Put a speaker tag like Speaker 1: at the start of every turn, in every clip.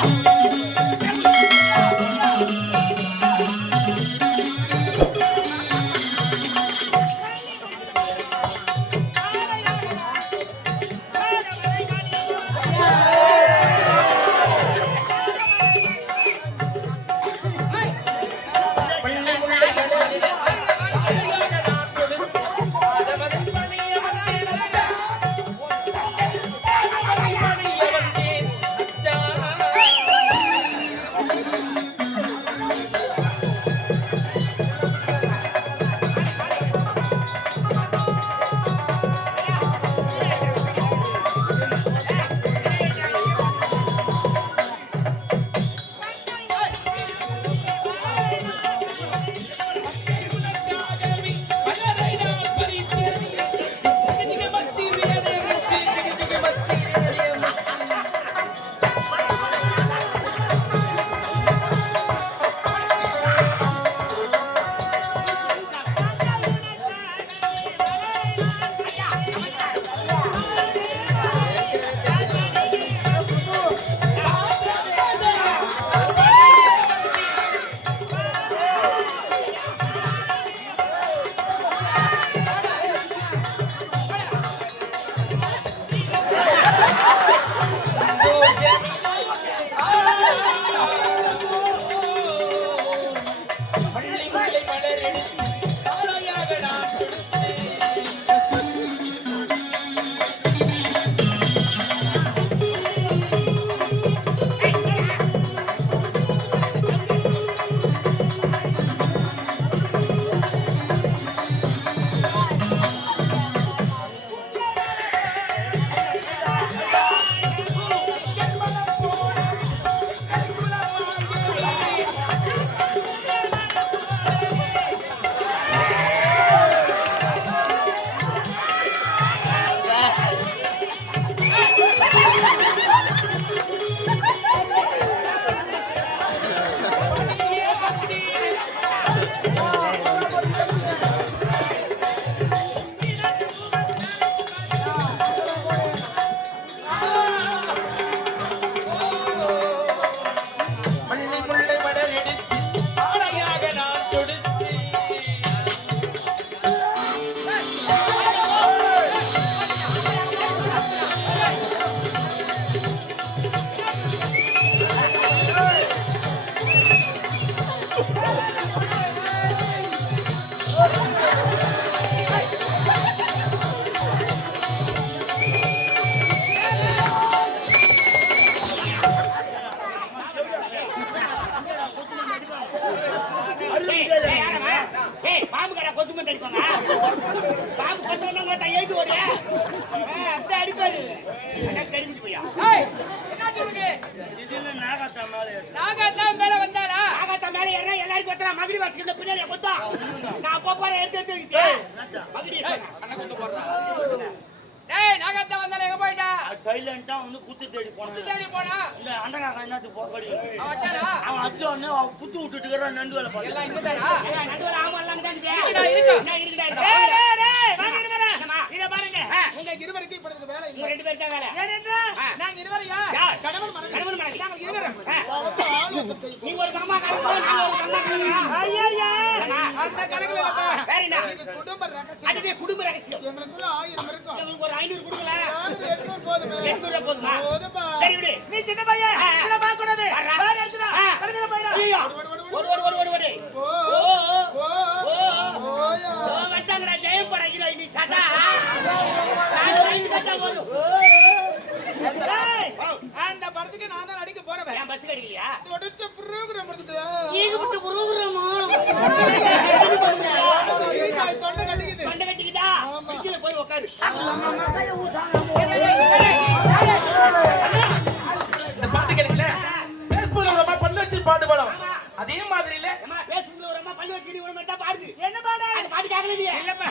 Speaker 1: பள்ளி
Speaker 2: கொத்து மட்டும் அடிப்பாங்க பாம்பு கொத்து வந்தவங்க தான் எழுதி ஓடியா அந்த அடிப்பாரு. தெரிஞ்சு போயா.
Speaker 3: நாகத்தான் மேல வந்தாளா?
Speaker 2: ஆகாத்த மேல ஏறினா எல்லாருக்கும் கொத்தா மகடி வாசிக்கிற பின்னாடி கொத்தா நான் அப்போ போற எடுத்து எடுத்து மகடி
Speaker 3: டேய் நாகத்தான் வந்தாளா எங்க போயிட்டா?
Speaker 4: சைலண்டா வந்து குத்து தேடி
Speaker 3: போனா?
Speaker 4: போகடி.
Speaker 3: அவன் வந்தாளா
Speaker 4: அவன் அச்சோன்னு அவன் குத்து விட்டுட்டு இருக்கிறான் நண்டு வேலை
Speaker 3: எல்லாம்
Speaker 2: ஆமா எல்லாம் தான்
Speaker 3: இருக்கு.
Speaker 2: இருக்குடா
Speaker 3: டேய், டேய்,
Speaker 2: டேய் வாங்க இருவரே இத பாருங்க
Speaker 5: உங்க இருவருக்கு இப்பொழுது வேலை
Speaker 2: உங்க ரெண்டு பேர் தான் வேலை
Speaker 5: ஏனென்றா நாங்க யார்? கணவன் மனைவி
Speaker 2: கணவன் மனைவி.
Speaker 5: நாங்கள் இருவரும்.
Speaker 2: நீங்க ஒரு கம்மா கலக்கோ நான் ஒரு கம்மா கலக்கோ
Speaker 5: ஐயையே,
Speaker 2: ஏன்னா?
Speaker 5: அந்த கணக்குல இல்லப்பா.
Speaker 2: வேற என்ன?
Speaker 5: இது குடும்ப ரகசியம்
Speaker 2: அதுவே குடும்ப ரகசியம்
Speaker 5: எங்களுக்குள்ள ஆயிரம் இருக்கும்
Speaker 2: உங்களுக்கு ஒரு ஐநூறு கொடுக்கல
Speaker 5: ஆயிரம் எட்நூறு போதுமே
Speaker 2: எட்நூறு ரூபாய் போதுமா
Speaker 5: போதும்பா.
Speaker 2: சரி விடு
Speaker 5: நீ சின்ன பையன்
Speaker 2: ஆ.
Speaker 5: இதுல பார்க்க கூடாது. வேற இடத்துல
Speaker 2: ஆ.
Speaker 5: சடுகுற பையனா.
Speaker 2: ஐயோ ஒரு ஒரு ஒரு ஒரு
Speaker 5: ஓ,
Speaker 2: ஓ
Speaker 5: ஓயா.
Speaker 2: ஓ வட்டாங்கடா ஜெயம் படகிற நீ சதா நான்
Speaker 5: அந்த படத்துக்கு தான் நடிக்க
Speaker 2: ஏன் பஸ் கிடைக்கலையா?
Speaker 5: தொடர்ச்சி ப்ரோக்ராம் எடுத்துட்டு
Speaker 2: ஈகு விட்டு புரோகிராமா?
Speaker 5: தொண்டை கட்டிக்குது.
Speaker 2: பிச்சில போய் உட்காரு
Speaker 1: இந்த பாட்டு வச்சு பாட்டு பாடும். அதே மாதிரி இல்ல
Speaker 2: பேசும்போது ஒரு அம்மா பல்லு வச்சு பாடுது.
Speaker 5: என்ன பாடு?
Speaker 2: பாட்டு கேட்கல நீ
Speaker 5: இல்லப்பா.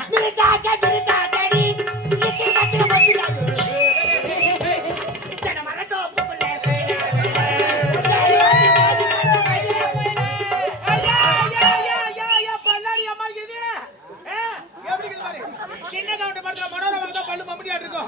Speaker 5: சின்னதோட மரத்துல மனோரமா தான் பல்லு மம்பிட்டு இருக்கோம்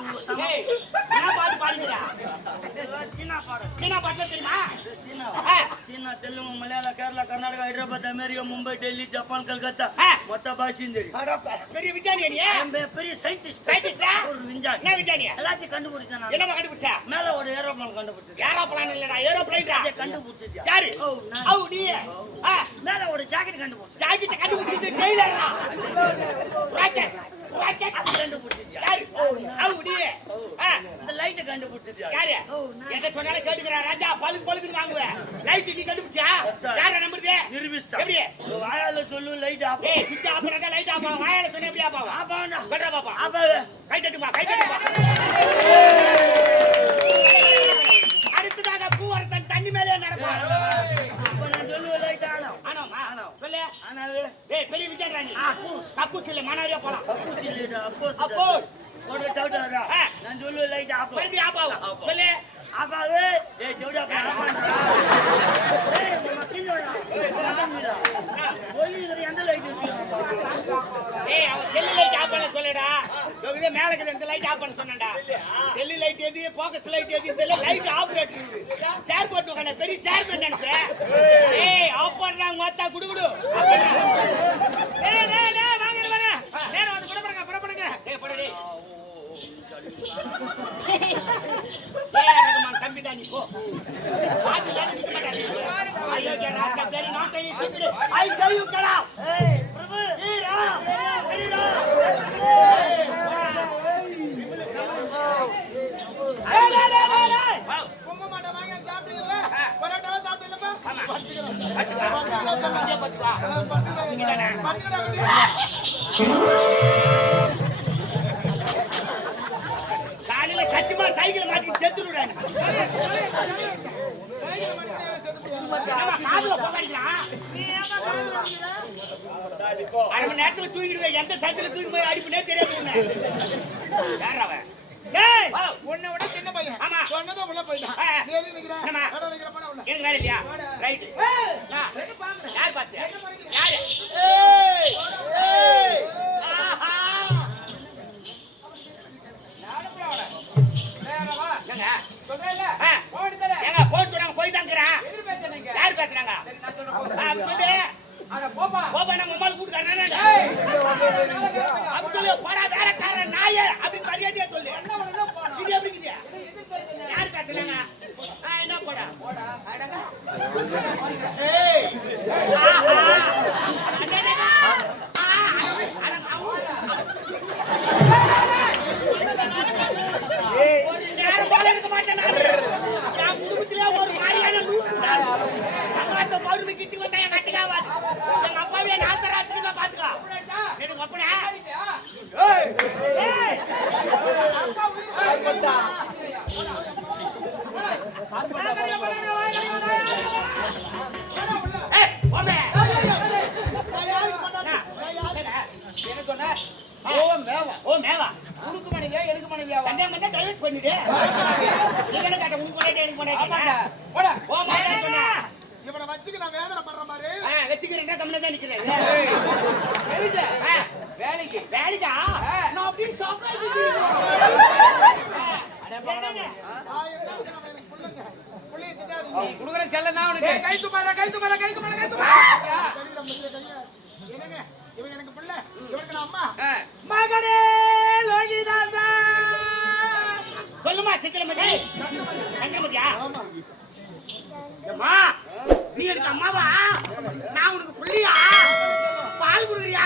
Speaker 2: பாட்டு பாடுகிறா?
Speaker 4: சீனா பாடு
Speaker 2: சீனா பாட்டு தெரியுமா?
Speaker 4: சீனா
Speaker 2: ஆ,
Speaker 4: China Telugu Malayalam Kerala Karnataka Hyderabad America Mumbai Delhi Japan Calcutta
Speaker 2: ஆ.
Speaker 4: மொத்த பாஷையும் தெரியும்
Speaker 2: அடப்பா, பெரிய விஞ்ஞானியா
Speaker 4: பெரிய சயின்டிஸ்ட்? ஒரு விஞ்ஞானி
Speaker 2: என்ன?
Speaker 4: எல்லாத்தையும்
Speaker 2: கண்டுபிடிச்சா?
Speaker 4: மேல ஒரு ஏரோப்ளேன் கண்டுபிடிச்சது
Speaker 2: ஏரோப்ளேன் இல்லடா, ஏரோப்ளேன்டா.
Speaker 4: அதை கண்டுபிடிச்சது
Speaker 2: யாரு?
Speaker 4: ஓ, நான்.
Speaker 2: அவு, நீ. ஆ,
Speaker 4: மேல ஒரு ஜாக்கெட் கண்டுபிடிச்சது
Speaker 2: ஜாக்கெட்டை கண்டுபிடிச்சது டெய்லர்டா. Rocket, rocket. ஆ,
Speaker 4: இந்த லைட்டை கண்டுபிடிச்சது
Speaker 2: யாரு? சொன்னாலும் கேட்டுக்கிறா, ராஜா, பழுக்கு பழுக்குன்னு வாங்குவேன். லைட் நீ கண்டுபிடிச்சா? யாரை நம்புறது?
Speaker 4: நிரூபிச்சிட்டா
Speaker 2: எப்படி?
Speaker 4: வாயால சொல்லு லைட் ஆஃப்
Speaker 2: ஏய், switch off பண்ணாதான் light off ஆகும். வாயால சொன்னா எப்படி off ஆகும்?
Speaker 4: ஆபாண்டா
Speaker 2: சொல்றா பாப்பா.
Speaker 4: ஆபாவே
Speaker 2: கை தட்டுமா, கை தட்டுமா. அடுத்ததாக பூவரசன் தண்ணி மேலே நடப்பான்
Speaker 4: அப்ப நான் சொல்லுவேன் லைட் ஆனோம்
Speaker 2: ஆனாமா?
Speaker 4: ஆனோம்.
Speaker 2: சொல்லு.
Speaker 4: ஆனாவே
Speaker 2: ஏய், பெரிய விஜய் ராணி.
Speaker 4: அக்கூஸ்.
Speaker 2: கக்கூஸ் இல்ல, போலாம்.
Speaker 4: அப்போஸ் இல்லைடா அப்போஸ்
Speaker 2: அப்போஸ்.
Speaker 4: ஒரு டவுட் வரா
Speaker 2: ஆ.
Speaker 4: நான் சொல்லுவேன் லைட் ஆஃப்
Speaker 2: மறுபடியும் off ஆகும். சொல்லு.
Speaker 4: ஆபாவே ஏய் ஜோடியா ஆபாண்டா ஏய் நம்ம கிஞ்சோயா போய் எந்த லைட்
Speaker 2: ஏய், அவன் செல்லு light off பண்ண சொல்லுடா. இதோ மேல இருக்கிற இந்த light off பண்ண சொன்னேன்டா. செல்லு light எது, focus light எது, இந்த light operator இது. chair போட்டு உட்கார்ந்த, பெரிய man நினைச்சேன். ஏய், off பண்றாங்க, மொத்தா குடு குடு. பண்றாங்க. டேய், டேய், வாங்க, வாங்க. நேரா வந்து புறப்படுங்க, புறப்படுங்க. டேய், போடு, டேய். ஏய், ரகுமான், தம்பிதான் நீ போ. பாத்து வேலை நிக்க மாட்டாரு. அயோக்கிய ராஸ்கல், சரி, நான் சரி, தூக்கிடு. I
Speaker 5: வண்டியில?
Speaker 2: அரை மணி நேரத்துல தூக்கிடுவேன் எந்த சத்துல தூக்கி போய் அடிப்புனே தெரியாது. யார் அவன்?
Speaker 5: உன்னை விட சின்ன பையன்.
Speaker 2: ஆமா.
Speaker 5: சொன்னதும் உள்ள போயிட்டான்.
Speaker 2: ஆ.
Speaker 5: நீ எதுக்கு நிக்கிற?
Speaker 2: என்னம்மா? நாயே, அப்படின்னு மரியாதையா சொல்லு. இது எப்படி யார் பேசுறாங்க? என்ன போடா?
Speaker 4: ஏய்
Speaker 2: ஒரு கிட்டி வந்தா என் கட்டுக்காவாது. எங்க அப்பாவே நான் பண்ணிட்டு கேட்ட, உனக்கு பொண்டாட்டி, எனக்கு பொண்டாட்டி.
Speaker 5: இவனை வச்சுக்க நான் வேதனை பண்ற மாதிரி.
Speaker 2: ஆ, வச்சுக்கிறேன்டா, கம்முனு தான் நிக்கிறேன்.
Speaker 3: வேலைக்கு.
Speaker 2: வேலைக்கா? நான்
Speaker 3: போடா.
Speaker 2: என்னங்க?
Speaker 5: ஆயிரம் தான்
Speaker 3: உனக்கு.
Speaker 5: கை துப்பாத, கை துப்பாத, கை துப்பாத, கை கைய. என்னங்க? இவன் எனக்கு பிள்ளை. இவனுக்கு நான் அம்மா. மகனே
Speaker 2: சொல்லுமா
Speaker 5: ஆமா.
Speaker 2: ஏம்மா? நீ எனக்கு அம்மாவா? நான் உனக்கு புள்ளியா? பால் குடுக்குறியா?